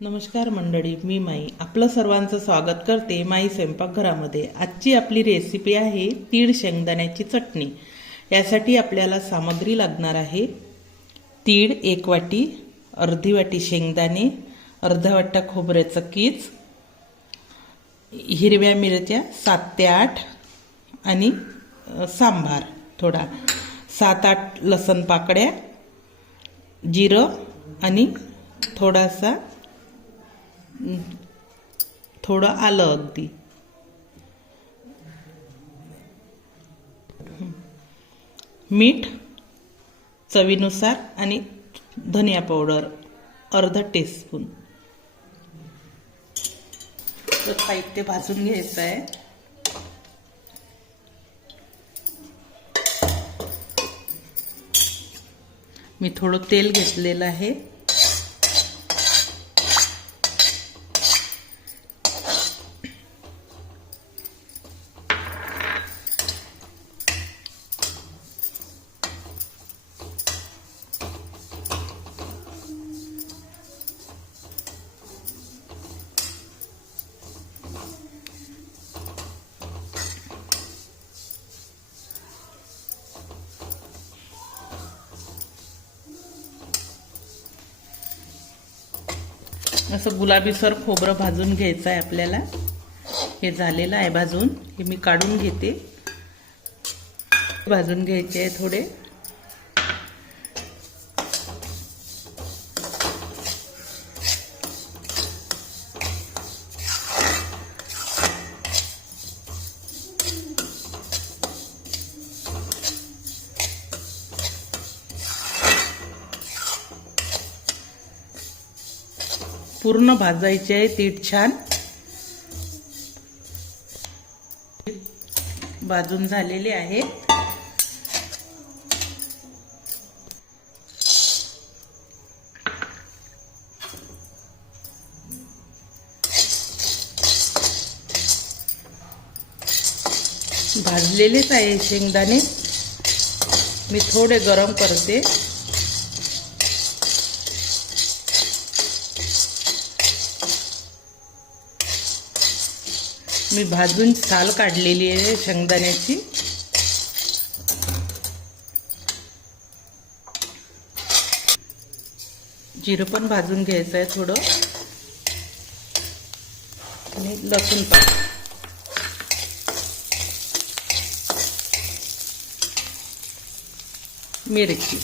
नमस्कार मंडळी, मी माई आपलं सर्वांचं स्वागत करते माई स्वयंपाकघरामध्ये। आजची आपली रेसिपी आहे तीळ शेंगदाण्याची चटणी। यासाठी आपल्याला सामग्री लागणार आहे तीळ 1 वाटी, अर्धी वाटी शेंगदाणे, अर्धा वाटा खोबऱ्याचा कीस, हिरव्या मिरच्या 7 ते 8 आणि सांबार थोडा, 7-8 लसण पाकळ्या, जिरं आणि थोडं आलं, अगदी मीठ चवीनुसार आणि धनिया पावडर अर्धा टीस्पून। तर साहित्य भाजून घ्यायचं आहे। मी थोडं तेल घेतलेलं आहे। असं गुलाबीसर खोबरं भाजून घ्यायचं आहे आपल्याला। हे झालेलं आहे भाजून, हे मी काढून घेते। भाजून घ्यायचे आहे थोडे। पूर्ण भाजायचे आहे तीळ छान। भाजून झालेले आहे। भाजलेलेच आहे शेंगदाणे, मी थोडे गरम करते। मी भाजून साल काढलेली आहे शेंगदाण्याची। जिरं पण भाजून घ्यायचं आहे थोडं, आणि लसूण पण। मिरची,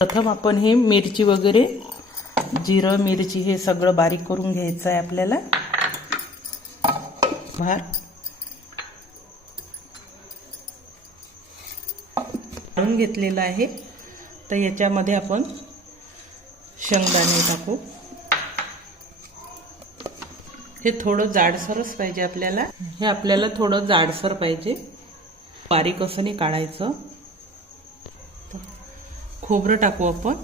प्रथम आपण हे मिरची वगैरे, जिरं मिरची हे सगळं बारीक करून घ्यायचं आहे आपल्याला। काढून घेतलेलं आहे। तर याच्यामध्ये आपण शेंगदाणे टाकू। हे थोडं जाडसरच पाहिजे आपल्याला, हे आपल्याला थोडं जाडसर पाहिजे, बारीक असं नाही काढायचं। खोबरं टाकू आपण,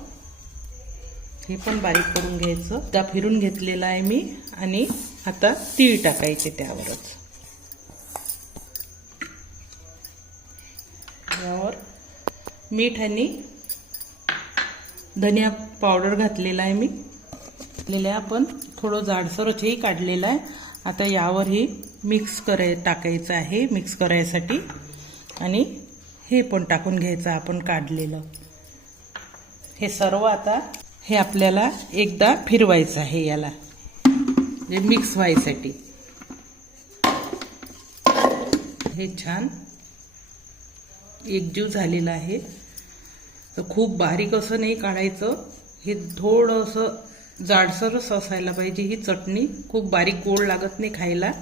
हे पण बारीक करून घ्यायचं। त्या फिरून घेतलेला आहे मी, आणि आता तीळ टाकायचे त्यावरच। यावर मीठ आणि धनिया पावडर घातलेला आहे मी। आपण थोडं जाडसरच हे काढलेलं आहे। आता यावर हे टाकायचं आहे मिक्स करायसाठी, आणि हे पण टाकून घ्यायचं आपण काढलेलं। हे सर्व आता हे आपल्याला एकदा फिरवायचं आहे, याला जे मिक्स व्हायसाठी। हे छान एकजीव झालेला आहे. तर खूप बारीक असं नाही काढायचं, हे थोडं असं जाडसरच असायला पाहिजे. ही चटणी खूप बारीक गोड लागत नाही खायला.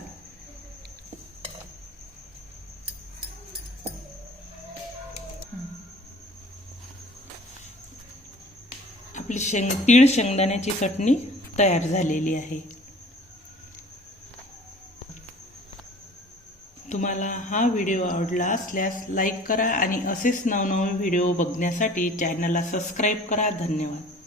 आपली तीळ शेंगदाण्याची चटणी तयार झालेली आहे. तुम्हाला हा व्हिडिओ आवडला असल्यास लाईक करा आणि असेच नवनवीन व्हिडिओ बघण्यासाठी चॅनलला सबस्क्राईब करा. धन्यवाद.